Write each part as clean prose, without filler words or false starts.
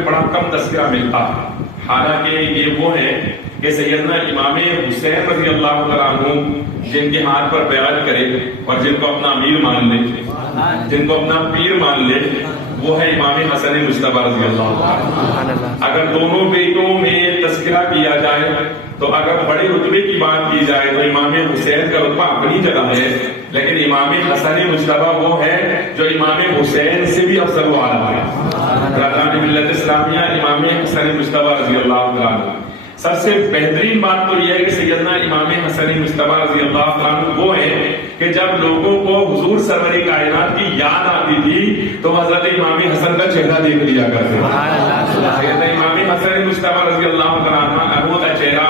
میں بڑا کم تذکرہ ملتا ہے. حالانکہ یہ وہ ہے کہ سیدنا امام حسین رضی اللہ تعالیٰ عنہ جن کے ہاتھ پر بیعت کرے اور جن کو اپنا امیر مان لے, جن کو اپنا پیر مان لے, وہ ہے امام حسن مجتبی رضی اللہ عنہ. اگر دونوں بیٹوں میں تذکرہ کیا جائے تو اگر بڑے رتبے کی بات کی جائے تو امام حسین کا رتبہ اپنی جگہ ہے, لیکن امام حسن مجتبی وہ ہے جو امام حسین سے بھی افضل و اعلیٰ ہے. برادران ملت اسلامیہ, امام حسن مجتبی رضی اللہ عنہ سب سے بہترین بات تو یہ ہے کہ سیدنا امام حسن مجتبی رضی اللہ عنہ وہ ہے کہ جب لوگوں کو حضور سرور کائنات کی یاد آتی تھی تو حضرت امام حسن کا چہرہ دیکھ لیا کرتے تھے. سیدنا امام حسن مجتبی رضی اللہ عنہ کا چہرہ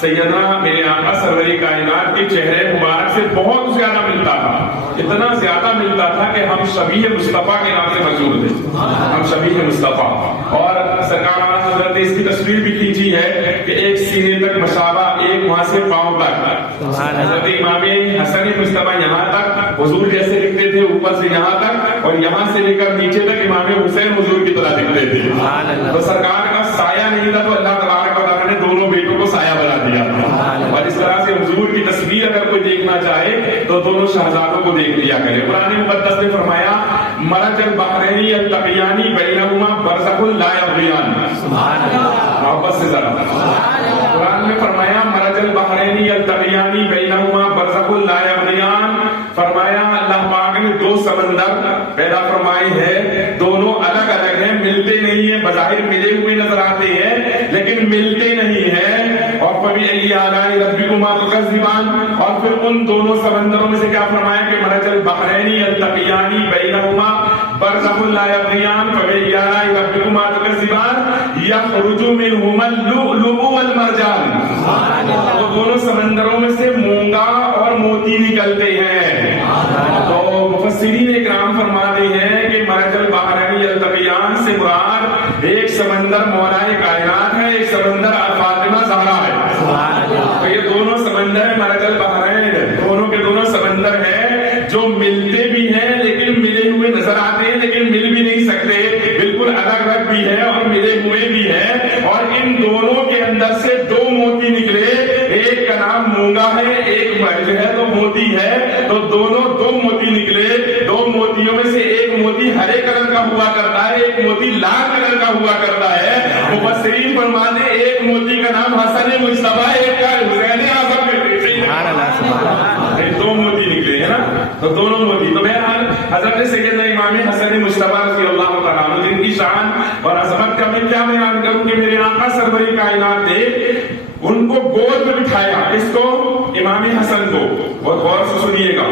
سیدنا میرے آقا سرور کائنات کے چہرے مبارک سے بہت زیادہ ملتا تھا, اتنا زیادہ ملتا تھا کہ ہم شبیہ مصطفیٰ کے نام سے مشہور تھے, ہم شبیہ مصطفیٰ. اور سرکار حضرت نے اس کی تصویر بھی کھینچی ہے کہ ایک سینے تک مشابہ, ایک وہاں سے پاؤں تک. حضرت امام حسن مجتبی یہاں تک حضور جیسے دکھتے تھے, اوپر سے یہاں تک, اور یہاں سے لے کر نیچے تک امام حسین حضور کی طرح دکھتے تھے. تو سرکار کا سایہ نہیں تھا تو اللہ تبارک و تعالیٰ نے دونوں بیٹوں کو سایہ بنا دیا. اور اس طرح سے حضور کی تصویر اگر کوئی دیکھنا چاہے تو دونوں شہزادوں کو دیکھ لیا کرے. قرآن مقدس نے فرمایا مرج البحرین یلتقیان بینہما برزخ لا یبغیان. محبت سے ذرا قرآن میں فرمایا مرج البحرین یلتقیان بینہما برزخ لا یبغیان. فرمایا اللہ پاک نے دو سمندر پیدا فرمائے ہیں, دونوں الگ الگ ہیں, ملتے نہیں ہیں. بظاہر ملے ہوئے نظر آتے ہیں لیکن ملتے نہیں ہیں. اور فبأي آلاء ربكما تكذبان, اور پھر ان دونوں سمندروں میں سے کیا فرمایا کہ مرج البحرین یلتقیان بینہما برزخ لا یبغیان فبأي آلاء ربكما تكذبان یخرج منہما اللؤلؤ والمرجان. تو دونوں سمندروں میں سے مونگا اور موتی نکلتے ہیں. تو مفسرین اکرام فرماتے ہیں کہ مرج البحرین یلتقیان سے مراد ایک سمندر مولائے کائنات ہے, ایک سمندر فاطمہ زہرا ہے. تو یہ دونوں سمندر مرج البحرین, دونوں کے دونوں سمندر ہیں جو ملتے بھی ہیں لیکن ملے ہوئے نظر آتے ہیں لیکن مل بھی نہیں سکتے, بالکل الگ الگ بھی ہے اور ملے ہوئے بھی ہیں. اور ان دونوں کے اندر سے دو موتی نکلے, ایک کا نام مونگا ہے, ایک جو ہے تو موتی ہے. تو دونوں دو موتی نکلے, دو موتیوں میں سے ایک موتی ہرے کلر کا ہوا کرتا ہے, ایک موتی لال کلر کا ہوا کرتا ہے. مفسرین فرماتے ہیں ایک موتی کا نام حسن مجتبی, ایک کا حسین اعظم ہے. دو موتی نکلے ہیں نا, تو دونوں موتی. تو بہرحال حضرت سیدنا امام حسن مجتبی رضی اللہ تعالیٰ عنہ جن کی شان اور عظمت کا میں کیا بیان کروں کہ میرے آقا سرور کائنات نے ان کو گود میں بٹھایا. اس کو امام حسن کو, بہت غور سے سنیے گا,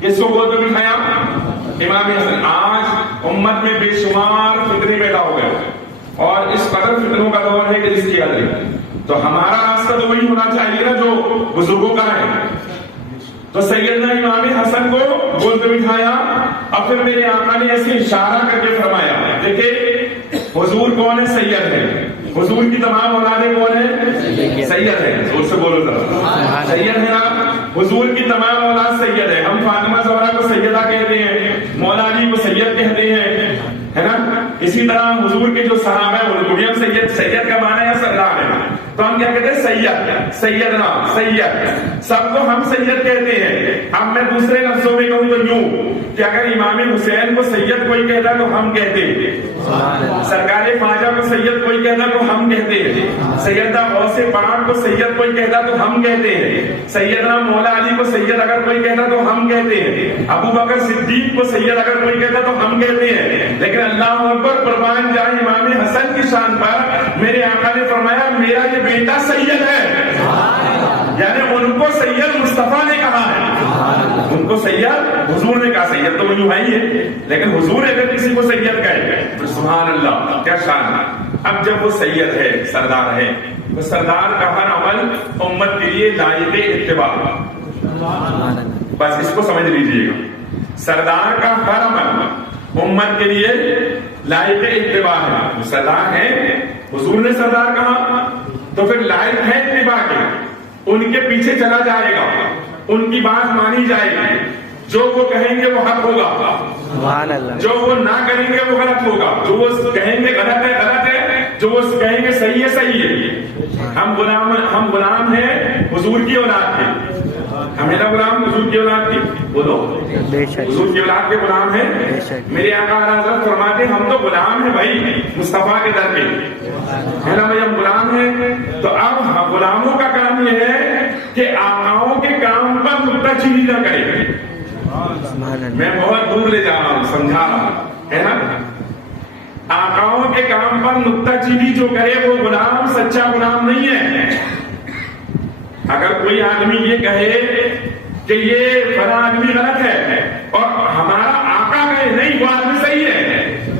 کس کو گود میں بٹھایا؟ امام حسن. آج امت میں بے شمار فتنے پیدا ہو گئے اور اس قدر فتنوں کا دور ہے کہ جس کی حد نہیں. تو ہمارا راستہ تو وہی ہونا چاہیے نا جو بزرگوں کا ہے. تو سیدنا امام حسن کو گود میں بٹھایا. اب پھر میرے آقا نے ایسے اشارہ کر کے فرمایا, دیکھیں حضور کون ہے؟ سید ہے. حضور کی تمام اولادیں کون ہیں؟ سید ہے. زور سے بولو ذرا, سید ہے نا. حضور کی تمام اولاد سید ہے. ہم فاطمہ زہرا کو سیدہ کہتے ہیں, مولا علی کو سید کہتے ہیں, ہے نا. اسی طرح حضور کے جو صحابہ ہیں ان کو بھی ہم سید, سید کا معنی ہے سردار ہے. تو ہم کیا کہتے ہیں؟ سید, سیدنا, سید. سب کو ہم سید کہتے ہیں. اب میں دوسرے لفظوں میں کہوں تو یوں کہ اگر امام حسین کو سید کوئی کہتا تو ہم کہتے ہیں, سرکار خواجہ کو سید کوئی کہتا تو ہم کہتے ہیں, سیدنا غوث پاک کو سید کوئی کہتا تو ہم کہتے ہیں, سیدنا مولا علی کو سید اگر کوئی کہتا تو ہم کہتے ہیں, ابو بکر صدیق کو سید اگر کوئی کہتا تو ہم کہتے ہیں. لیکن اللہ اکبر, قربان جائے امام حسن کی شان پر, میرے آقا نے فرمایا میرا یہ بیٹا سید ہے. یعنی ان کو سید مصطفیٰ نے کہا ہے, ان کو سید حضور نے کہا. سید تو وہ ہے ہی ہے, لیکن حضور اگر کسی کو سید کہے تو سبحان اللہ کیا شان ہے. اب جب وہ سید ہے, سردار ہے, تو سردار کا ہر عمل امت کے لیے لائق اتباع. بس اس کو سمجھ لیجئے گا, سردار کا ہر عمل امت کے لیے لائق اتباع ہے. سردار ہے, حضور نے سردار کہا تو پھر لائق ہے اتباع کے. ان کے پیچھے چلا جائے گا, ان کی بات مانی جائے گی. جو وہ کہیں گے وہ حق ہوگا, جو وہ نہ کہیں گے وہ غلط ہوگا. جو وہ کہیں گے غلط ہے غلط ہے, جو وہ کہیں گے صحیح ہے صحیح ہے. ہم غلام ہیں حضور کی اولاد کے. ہمیں نا غلام حضور کی اولاد کی بولو حضور کی اولاد کے غلام ہیں. میرے آقا حضرت فرماتے ہیں ہم تو غلام ہیں بھائی مصطفیٰ کے در پہ ہے نا بھائی. ہم غلام ہیں تو اب غلاموں کا کام یہ ہے کہ آقاؤں کے کام پر نکتہ چینی نہ کرے. میں بہت دور لے جا رہا ہوں سمجھا رہا ہوں ہے نا. آقاؤں کے کام پر نکتہ چینی جو کرے وہ غلام سچا غلام نہیں ہے. اگر کوئی آدمی یہ کہے کہ یہ فلاں آدمی غلط ہے اور ہمارا آقا کہے نہیں وہ آدمی صحیح ہے.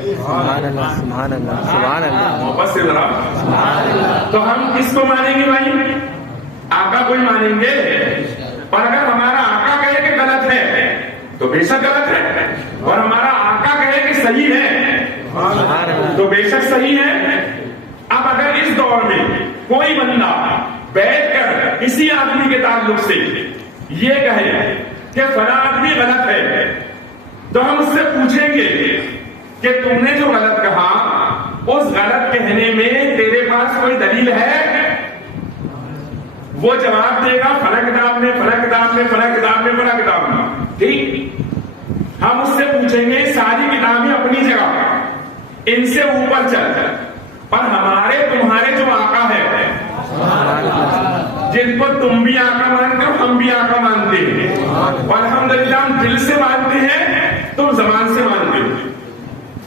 سبحان اللہ سبحان اللہ سبحان اللہ. محبت سے ذرا تو ہم کس کو مانیں گے بھائی؟ آقا کو ہی مانیں گے. اور اگر ہمارا آقا کہے کہ غلط ہے تو بے شک غلط ہے اور ہمارا آقا کہے کہ صحیح ہے تو بے شک صحیح ہے. اب اگر اس دور میں کوئی بندہ بیٹھ کر کسی آدمی کے تعلق سے یہ کہے کہ فلاں آدمی غلط ہے تو ہم اس سے پوچھیں گے کہ تم نے جو غلط کہا اس غلط کہنے میں تیرے پاس کوئی دلیل ہے؟ وہ جواب دے گا فلاں کتاب میں فلاں کتاب میں فلاں کتاب میں فلاں کتاب میں. ٹھیک. ہم اس سے پوچھیں گے ساری کتابیں اپنی جگہ ان سے اوپر چل کر پر ہمارے تمہارے جو آقا ہے جن کو تم بھی آقا مانتے ہو ہم بھی آقا مانتے ہیں اور الحمدللہ ہم دل سے مانتے ہیں تم زبان سے مانتے ہو.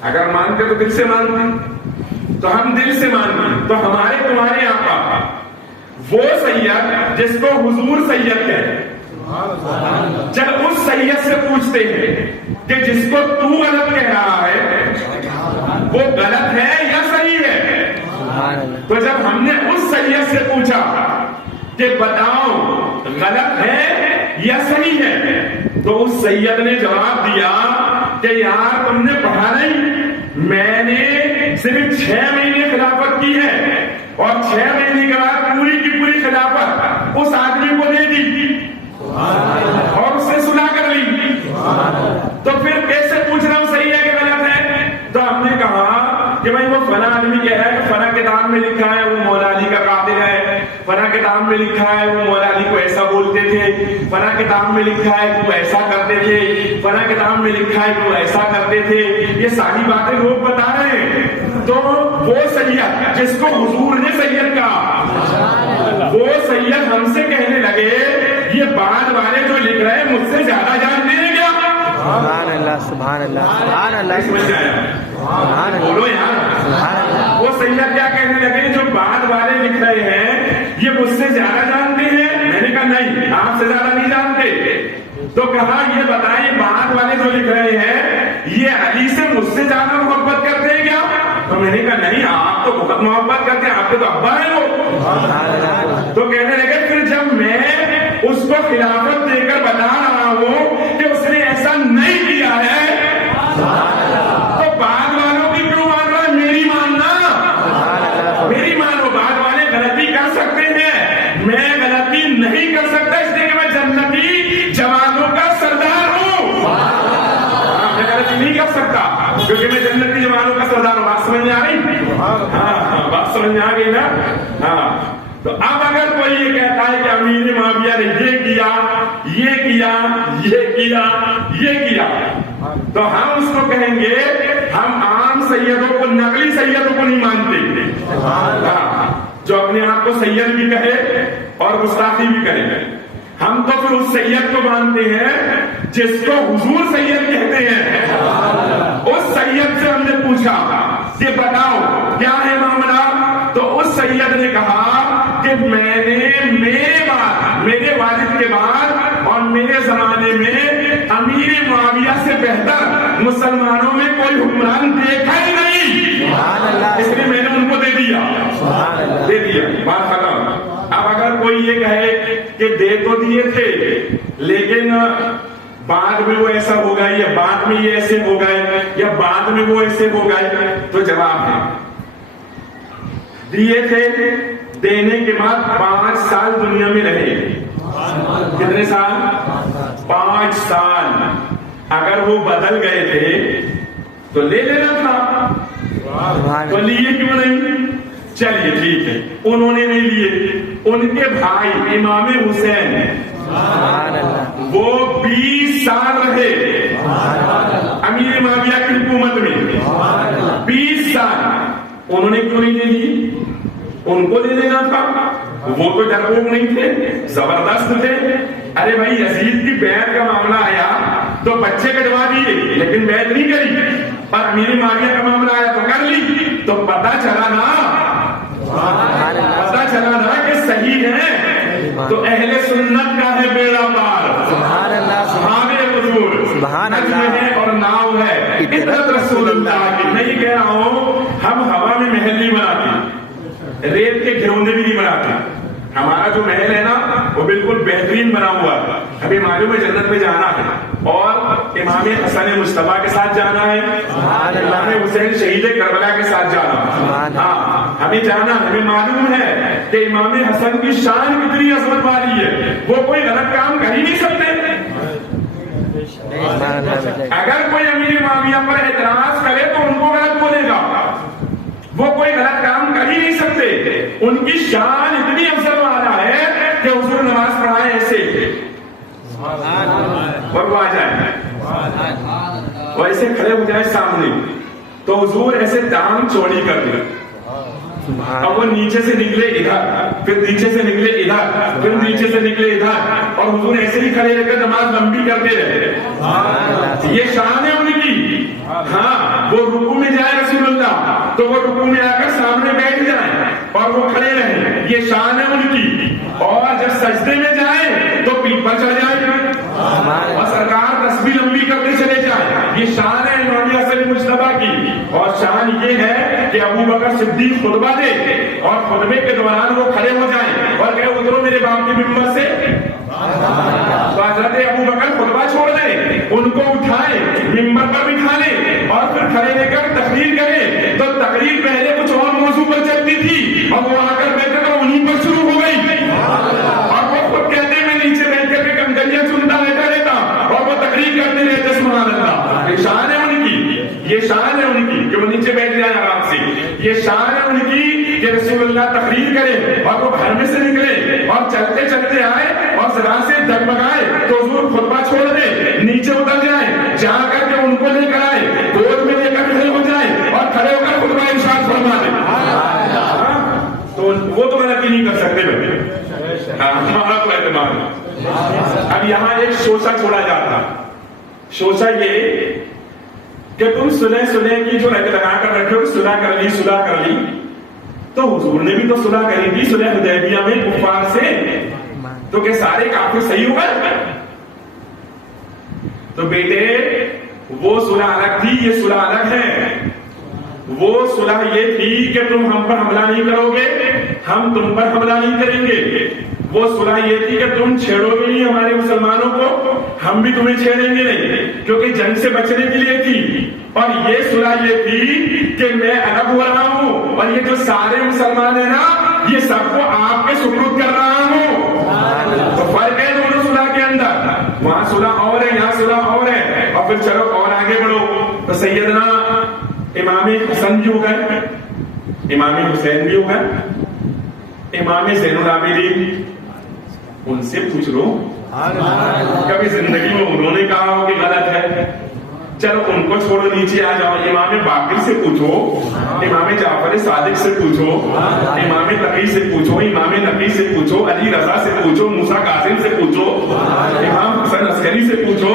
اگر مانتے تو دل سے مانتے تو ہم دل سے مانتے. تو ہمارے تمہارے آقا وہ سید جس کو حضور سید کہتے ہیں جب اس سید سے پوچھتے ہیں کہ جس کو تو غلط کہہ رہا ہے وہ غلط ہے یا صحیح ہے تو جب ہم نے اس سید سے پوچھا کہ بتاؤ غلط ہے یا صحیح ہے تو اس سید نے جواب دیا کہ یار تم نے پڑھا نہیں میں نے صرف 6 مہینے خلافت کی ہے اور 6 مہینے کے بعد پوری کی پوری خلافت اس آدمی کو دے دی اور اس سے سنا کر لی تو پھر کیسے پوچھ رہا ہوں صحیح ہے کہ غلط ہے. تو ہم نے کہا کہ بھائی وہ فلاں آدمی کہہ رہا ہے کہ فلاں کتاب میں لکھا ہے وہ مولا علی کا قاتل ہے فلاں کتاب میں لکھا ہے وہ مولا علی کو ایسا بولتے تھے فلاں کتاب میں لکھا ہے کہ وہ ایسا کرتے تھے فلاں کتاب میں لکھا ہے کہ وہ ایسا کرتے تھے. یہ ساری باتیں لوگ بتا رہے ہیں. تو وہ سید جس کو حضور نے سید کہا وہ سید ہم سے کہنے لگے یہ بعد والے جو لکھ رہے ہیں مجھ سے زیادہ جانتے ہیں کیا؟ سبحان اللہ سبحان اللہ سبحان اللہ. بولو یار وہ سید کیا کہنے لگے جو بعد والے لکھ رہے ہیں یہ مجھ سے زیادہ جانتے ہیں. میں نے کہا نہیں آپ سے زیادہ نہیں جانتے. تو کہا یہ بتائیں بعد والے جو لکھ رہے ہیں یہ علی سے مجھ سے زیادہ محبت کرتے ہیں کیا؟ تو میں نے کہا نہیں آپ تو بہت محبت کرتے ہیں آپ کے تو ابا ہیں وہ. تو کہنے لگے پھر جب میں اس کو خلافت دے کر بتا رہا ہوں کہ اس نے ایسا نہیں کیا ہے تو بعد والوں کی کیوں مان رہا ہے؟ میری ماننا میری مانو. بعد والے غلطی کر سکتے ہیں میں غلطی نہیں کر سکتا اس لیے کہ میں جنتی جوانوں کا سردار ہوں. میں غلطی نہیں کر سکتا کیونکہ میں جنتی جوانوں کا سردار ہوں. بات سمجھ میں آ رہی؟ ہاں بات سمجھ میں آ گئی نا. ہاں تو اب اگر کوئی یہ کہتا ہے کہ امیر معاویہ نے یہ کیا یہ کیا یہ کیا یہ کیا تو ہم اس کو کہیں گے ہم عام سیدوں کو نقلی سیدوں کو نہیں مانتے جو اپنے آپ کو سید بھی کہے اور گستاخی بھی کرے. ہم تو پھر اس سید کو مانتے ہیں جس کو حضور سید کہتے ہیں. اس سید سے ہم نے پوچھا کہ بتاؤ کیا ہے معاملہ تو اس سید نے کہا کہ میں نے میرے والد کے بعد اور میرے زمانے میں امیر معاویہ سے بہتر مسلمانوں میں کوئی حکمران دیکھا ہی نہیں اس لیے میں نے ان کو دے دیا بات ختم. اب اگر کوئی یہ کہے کہ دے تو دیے تھے لیکن بعد میں وہ ایسا ہو گئے یا بعد میں یہ ایسے ہو گئے یا بعد میں وہ ایسے ہو گئے تو جواب ہے دیے تھے دینے کے بعد 5 سال دنیا میں رہے. کتنے سال؟ 5 سال. اگر وہ بدل گئے تھے تو لے لینا تھا تو لیے کیوں نہیں؟ چلیے ٹھیک ہے، انہوں نے نہیں لیے، ان کے بھائی امام حسین وہ 20 سال رہے امیر معاویہ کی حکومت میں، 20 سال، انہوں نے کیوں نہیں دے دی؟ ان کو دے دینا تھا، وہ تو ڈرپوک نہیں تھے، زبردست تھے. ارے بھائی یزید کی بیعت کا معاملہ آیا تو بچے کٹوا دیے لیکن بیعت نہیں کری، اور امیر معاویہ کا معاملہ آیا تو کر لی. تو پتا چلا نا کہ صحیح ہے. تو اہل سنت کا ہے بیڑا پار، صحابہ حضور ہے اور ناؤ ہے عزت رسول اللہ کی. میں یہ کہہ رہا ہوں ہم ہوا میں محل نہیں بناتے، ریت کے گھروندے بھی نہیں بناتے. ہمارا جو محل ہے نا وہ بالکل بہترین بنا ہوا ہے. ابھی معلوم ہے جنت میں جانا ہے اور امام حسن مصطفیٰ کے ساتھ جانا ہے، امام حسین شہید کربلا کے ساتھ جانا ہے. ہاں ہمیں جانا، ہمیں معلوم ہے کہ امام حسن کی شان کتنی عظمت والی ہے، وہ کوئی غلط کام کر ہی نہیں سکتے. اگر کوئی امیر معاویہ پر اعتراض کرے تو ان کو غلط بولے گا، وہ کوئی غلط کام کر ہی نہیں سکتے. ان کی شان اتنی افضل والا ہے کہ حضور نماز پڑھائے ایسے اور وہ آ جائے، وہ ایسے کھڑے ہو جائے سامنے تو حضور ایسے دام چوڑی کر دیں، اب وہ نیچے سے نکلے ادھر، پھر نیچے سے نکلے ادھر، پھر نیچے سے نکلے ادھر، اور حضور ایسے ہی کھڑے رہ کر نماز لمبی کرتے رہے. یہ شان ہے ان کی. ہاں وہ رکوع میں جائے رسول اللہ تو وہ رکوع میں آ کر سامنے بیٹھ جائیں اور وہ کھڑے رہیں، یہ شان ہے ان کی. اور جب سجدے میں جائیں تو پیٹھ پر چڑھ جائیں اور سرکار تسبیح لمبی کرتے چلے جائیں. یہ شان ہے امام حسن مصطفیٰ کی. اور شان یہ ہے کہ ابو بکر صدیق خطبہ دے اور خطبے کے دوران وہ کھڑے ہو جائیں اور کہے اترو میرے باپ کے ممبر سے. تو حضرت ابو بکر خطبہ چھوڑ دیں، ان کو اٹھائیں، ممبر پر بٹھا لیں اور پھر کھڑے رہ کر تقریر کریں. تو تقریر پہلے کچھ اور موضوع پر چلتی تھی اور وہ آ کر بیٹھ کر انہیں پر شروع ہو گئی، اور وہ خود کہتے ہیں میں نیچے بیٹھ کر کے کنکریاں چنتا رہتا اور وہ تقریر کرتے رہتے. سبحان اللہ. یہ شان ہے ان کی، یہ شان ہے ان کی کہ وہ نیچے بیٹھ جائیں آرام سے. یہ شان ہے ان کی کہ رسول اللہ تقریر کرے اور وہ گھر میں سے نکلے اور چلتے چلتے آئے اور ذرا سے ڈگمگائے تو حضور خطبہ چھوڑ دے، نیچے اتر جائیں، جا کر کے ان کو لے کر آئے، گود میں لے کر کھڑے ہو جائیں اور کھڑے ہو کر خطبہ ارشاد فرما دیں. تو وہ تو غلطی نہیں کر سکتے بھائی. ہمارا تو اعتماد ہے. اب یہاں ایک شوشہ چھوڑا جاتا. شوشہ یہ کہ تم صلح کی جو لگا کر رکھے ہو، صلح کر لی تو حضور نے بھی تو صلح کری تھی صلح حدیبیہ میں کفار سے، تو کہ سارے کافر صحیح ہو گئے. تو بیٹے وہ صلح الگ تھی، یہ صلح الگ ہے. وہ صلح یہ تھی کہ تم ہم پر حملہ نہیں کرو گے، ہم تم پر حملہ نہیں کریں گے. وہ صلح یہ تھی کہ تم چھیڑو گے نہیں ہمارے مسلمانوں کو، ہم بھی تمہیں چھیڑیں گے نہیں، کیونکہ جنگ سے بچنے کے لیے تھی. اور یہ صلح یہ تھی کہ میں الگ ہو رہا ہوں اور یہ جو سارے مسلمان ہیں نا یہ سب کو آپ کے سپرد کر رہا ہوں. تو فرق ہے دونوں صلح کے اندر. وہاں صلح اور ہے، یہاں صلح اور ہے. اور پھر چلو اور آگے بڑھو تو سیدنا امام حسن بھی ہو گئے، امام حسین بھی ہو گئے، امام زین العابدین. ان سے پوچھ لو کبھی زندگی میں انہوں نے کہا ہو کہ غلط ہے. چلو ان کو چھوڑو، نیچے آ جاؤ. امام باقر سے پوچھو، امام جعفر صادق سے پوچھو، امام تقی سے پوچھو، امام نقی سے پوچھو، علی رضا سے پوچھو، موسیٰ قاسم سے پوچھو، امام حسن عسکری سے پوچھو.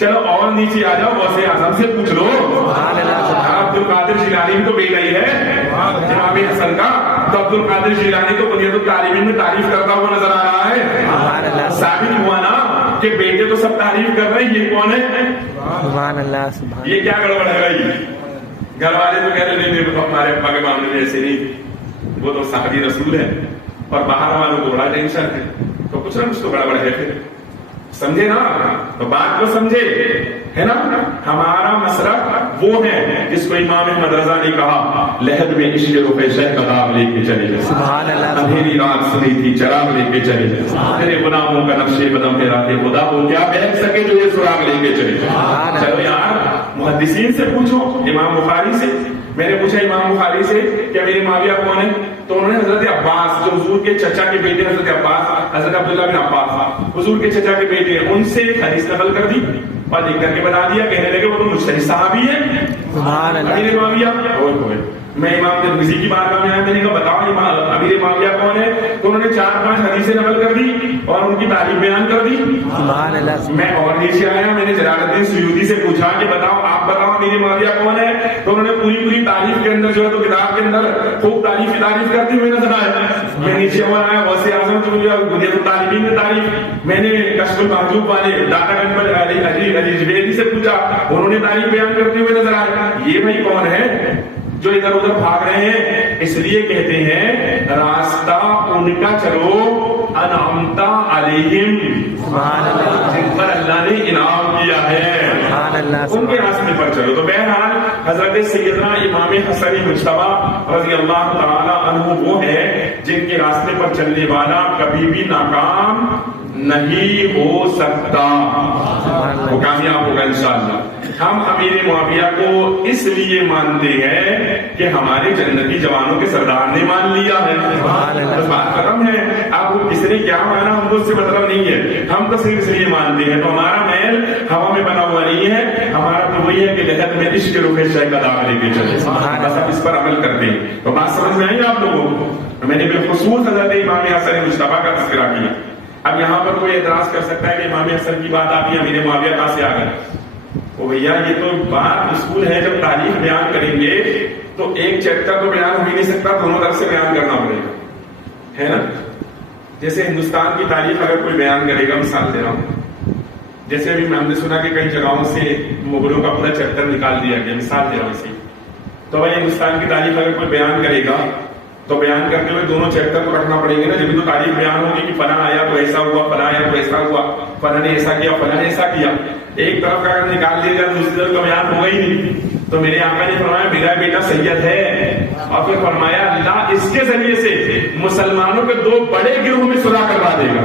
چلو اور نیچے آ جاؤ، غوث اعظم سے پوچھ لو. عبد القادر جیلانی بھی تو بیٹا ہی ہے امام حسن کا. تو عبد القادر جیلانی تو بنیاد التعلیمین میں تعریف کرتا ہوا نظر آ رہا ہے. ثابت ہوا نا کہ بیٹے تو سب تعریف کر رہے ہیں، یہ کون ہے؟ سبحان اللہ. یہ کیا گڑبڑ ہے بھائی؟ گھر والے تو کہہ رہے نہیں تو ہمارے ابا کے معاملے میں ایسے نہیں، وہ تو صحابی رسول ہے. اور باہر والوں کو بڑا ٹینشن ہے، تو کچھ نہ کچھ تو گڑبڑ ہے. پھر سمجھے نا، تو بات کو سمجھے ہے نا. ہمارا مسلک وہ ہے جس کو امام احمد رضا نے کہا لہد میں عشق روپے شہ کتاب لے کے چلے گئے، اندھیری رات سنی تھی چراغ لے کے چلے گئے، تیرے گناہوں کا نقشے قدم پہ راتے خدا ہو کیا بہت سکے جو یہ سراغ لے کے چلے گئے. چلو یار محدثین سے پوچھو، امام بخاری سے. میں نے پوچھا امام بخاری سے کہ امیر معاویہ کون ہے؟ تو انہوں نے حضرت عباس جو حضور کے چچا کے بیٹے حضرت عباس حضرت عبداللہ بن عباس حضور کے چچا کے بیٹے ہیں، ان سے حدیث نقل کر دی اور لکھ کر کے بتا دیا، کہنے لگے وہ تو مجتہد صحابی ہے سبحان اللہ. امیر معاویہ. میں امام ترمذی کی بارگاہ میں آیا، میں نے کہا بتاؤ امیر معاویہ کون ہے؟ تو انہوں نے 4-5 حدیثیں نقل کر دی اور ان کی تعریف بیان کر دی. سبحان اللہ. میں اور نیچے آیا، میں نے جلال الدین سیوطی سے پوچھا کہ بتاؤ آپ بتاؤ امیر معاویہ کون ہے؟ تو انہوں نے پوری تعریف کے اندر جو ہے تو کتاب کے اندر خوب تعریف کرتے ہوئے نظر آیا. میں نیچے اور آیا، غوث اعظم کی بنیاد الطالبین میں تعریف، میں نے کشف المحجوب والے داتا گنج پر علی جویری سے پوچھا، انہوں نے تعریف بیان کرتے ہوئے نظر آیا. یہ بھائی کون ہے جو ادھر ادھر بھاگ رہے ہیں؟ اس لیے کہتے ہیں راستہ ان کا چلو انعمت علیہم، جن پر اللہ نے انعام کیا ہے ان کے راستے پر چلو. تو بہرحال حضرت سیدنا امام حسن مجتبی رضی اللہ تعالی عنہ وہ ہے جن کے راستے پر چلنے والا کبھی بھی ناکام نہیں ہو سکتا، وہ کامیاب ہوگا انشاءاللہ. ہم امیر معاویہ کو اس لیے مانتے ہیں کہ ہمارے جنتی جوانوں کے سردار نے مان لیا ہے، بس بات ختم ہے. اب کس نے کیا مانا ہم کو اس سے مطلب نہیں ہے، ہم تو صرف اس لیے مانتے ہیں. تو ہمارا محل ہوا میں بنا ہوا نہیں ہے، ہمارا تو وہی ہے کہ لہر میں عشق رخ شہ کا دامن لے کے چلے، بس اب اس پر عمل کرتے ہیں. تو بات سمجھ میں آئی آپ لوگوں کو؟ میں نے بالخصوص حضرت امام حسن مجتبی کا تذکرہ کیا. اب یہاں پر کوئی اعتراض کر سکتا ہے کہ امام حسن کی بات آتی ہے، امیر معاویہ کہاں سے آ گئے؟ وہ بھیا یہ تو بات اسکول ہے، جب تاریخ بیان کریں گے تو ایک چیپٹر تو بیان ہو ہی نہیں سکتا، دونوں طرف سے بیان کرنا پڑے گا، ہے نا. جیسے ہندوستان کی تاریخ اگر کوئی بیان کرے گا، مثال دے رہا ہوں، جیسے ابھی ہم نے سنا کہ کئی جگہوں سے مغلوں کا پورا چیپٹر نکال دیا گیا، مثال دے رہا ہوں اسی. تو بھائی ہندوستان کی تاریخ اگر کوئی بیان کرے گا تو بیان کرتے ہوئے دونوں چیپٹر کو رکھنا پڑیں گے نا، جب تو تاریخ بیان ہوگی کہ فلاں آیا تو ایسا ہوا، فلاں آیا تو ایسا ہوا، فلاں نے ایسا کیا، فلاں نے ایسا کیا. ایک طرف کا اگر نکال دیا جائے دوسری طرف کا بیان ہوگا ہی نہیں. تو میرے آقا نے فرمایا میرا بیٹا سید ہے، اور پھر فرمایا اللہ اس کے ذریعے سے مسلمانوں کے 2 بڑے گروہ میں صلح کروا دے گا.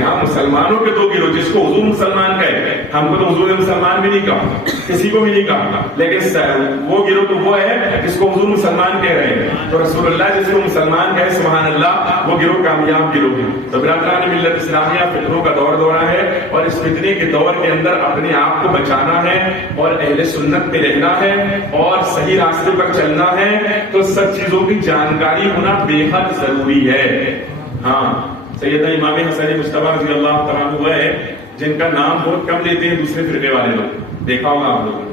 ہاں مسلمانوں کے 2 گروہ، جس کو حضور مسلمان کہے، ہم کو تو حضور نے مسلمان بھی نہیں کہا، کسی کو بھی نہیں کہا، لیکن وہ گروہ تو وہ ہے جس کو حضور مسلمان کہہ رہے ہیں. تو رسول اللہ جس کو مسلمان کہے سبحان اللہ، وہ گروہ کامیاب گروہ ہے. تو برادران ملت اسلامیہ فتنوں کا دورہ ہے، اور اس فتنے کے دور کے اندر اپنے آپ کو بچانا ہے اور اہل سنت پہ رہنا ہے اور صحیح راستے پر چلنا ہے. تو سب چیزوں کی جانکاری ہونا بے حد ضروری ہے. ہاں سیدنا امام حسن مجتبی رضی اللہ تعالیٰ عنہ وہ ہے جن کا نام بہت کم لیتے ہیں دوسرے فرقے والے لوگ، دیکھا ہوگا آپ لوگوں نے.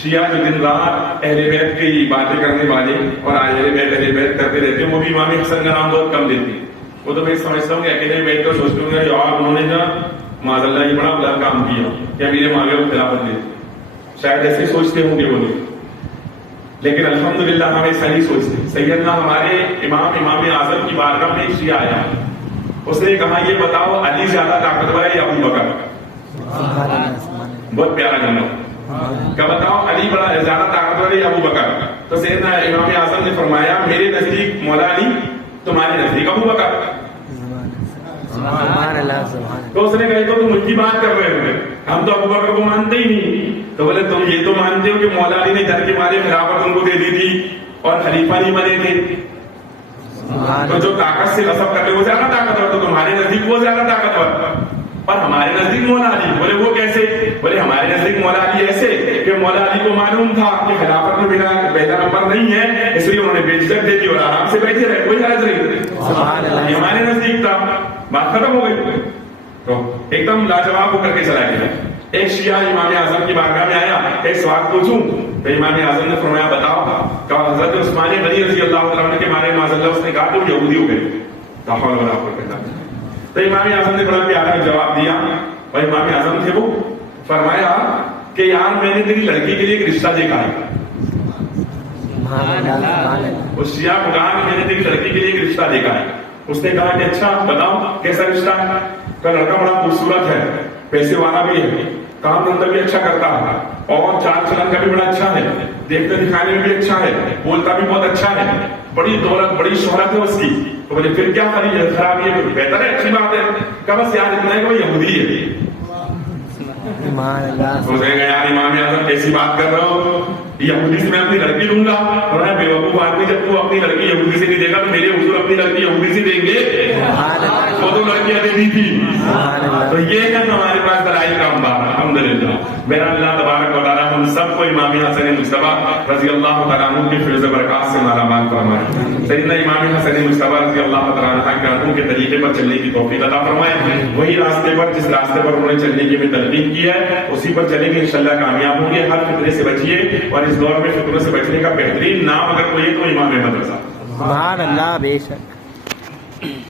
شیعہ جو دن رات اہل بیت کی باتیں کرنے والے اور اہل بیت کرتے رہتے ہیں، وہ بھی امام حسن کا نام بہت کم لیتے ہیں. وہ تو میں سمجھتا ہوں کہ اکیلے بیٹھ کر سوچتے ہوں گے یار انہوں نے نا معاذ اللہ یہ بڑا بڑا کام کیا کہ امیر معاویہ کو خلافت دی، شاید ایسے سوچتے ہوں گے وہ لوگ. لیکن الحمدللہ ہم ایسا نہیں سوچتے. سیدنا ہمارے امام اعظم کی بارگاہ میں ایک شیعہ آیا، اس نے کہا یہ بتاؤ علی زیادہ طاقتور ہے یا ابو بکر؟ بہت پیارا جملہ کہ بتاؤ علی بڑا زیادہ طاقتور ہے یا ابو بکر؟ تو سیدنا امام اعظم نے فرمایا میرے نزدیک مولا علی، تمہارے نزدیک ابو بکر. تو اس نے کہا تو تم مجھ کی بات کر رہے ہو، ہم تو ابو بکر کو مانتے ہی نہیں. تو بولے تم یہ تو مانتے ہو کہ مولا علی نے ڈر کے مارے خلافت ان کو دے دی تھی اور خلیفہ نہیں بنے تھے، تو جو طاقت سے غصب کرتے وہ زیادہ طاقتور، تو تمہارے نزدیک وہ زیادہ طاقتور اور ہمارے نزدیک مولا علی. بولے وہ کیسے؟ بولے ہمارے نزدیک مولا علی ایسے کہ مولا علی کو معلوم تھا کہ خلافت میں بنا بہتر نمبر نہیں ہے، اس لیے انہوں نے بیچ کر دے دی اور آرام سے بیٹھے رہے، کوئی حرج نہیں. یہ ہمارے نزدیک تھا، بات ختم ہو گئی. تو ایک دم لاجواب ہو کر کے چلا گیا. ایک شیعہ امام اعظم کی بارگاہ میں آیا، ایک سوال پوچھوں؟ تو امام اعظم نے فرمایا بتاؤ. کہ حضرت عثمان غنی رضی اللہ عنہ کے مارے معاذ اللہ اس نے کہا تو یہودی ہو گئے. تو امام اعظم نے بڑا پیارا جواب دیا، اور امام اعظم تھے وہ، فرمایا کہ یار میں نے تیری لڑکی کے لیے ایک رشتہ دیکھا ہے. اس شیعہ کو کہا کہ میں نے تیری لڑکی کے لیے ایک رشتہ دیکھا ہے. اس نے کہا کہ اچھا بتاؤ کیسا رشتہ ہے؟ کہ لڑکا بڑا خوبصورت ہے، پیسے والا بھی ہے، کام دھندا بھی اچھا کرتا ہے، اور چال چلن کا بھی بڑا اچھا ہے، دیکھتے دکھانے میں بھی اچھا ہے، بولتا بھی بہت اچھا ہے، بڑی دولت بڑی شہرت ہے اس کی. تو بولے پھر کیا خرابی ہے؟ بہتر ہے، اچھی بات ہے. کہ بس یار اتنا ہے کہ وہ یہودی ہے. یار امام اعظم کیسی بات کر رہے ہو؟ یہودی سے میں اپنی لڑکی لوں گا؟ اور بے وقوف آدمی، جب تو اپنی لڑکی یہودی سے نہیں دے گا تو میرے حضور اپنی لڑکی یہودی سے دیں گے؟ وہ تو لڑکیاں دینی تھی. تو یہ ہے ہمارے پاس دلائل کا انبار الحمدللہ. میرا اللہ تبارک و تعالیٰ ہم سب کو امام حسن مجتبیٰ رضی اللہ تعالیٰ عنہ کے فیض برکات سے مالا مال فرمائے. سیدنا امام حسن مجتبیٰ رضی اللہ تعالیٰ عنہ کے طریقے پر چلنے کی توفیق عطا فرمائے. وہی راستے پر جس راستے پر انہوں نے چلنے کی ہمیں تلقین کی ہے اسی پر چلیں گے، انشاءاللہ کامیاب ہوں گے. ہر فتنے سے بچیے، اور اس دور میں فتنوں سے بچنے کا بہترین نام اگر کوئی ہے تو امام مدرسہ. سبحان اللہ، بے شک.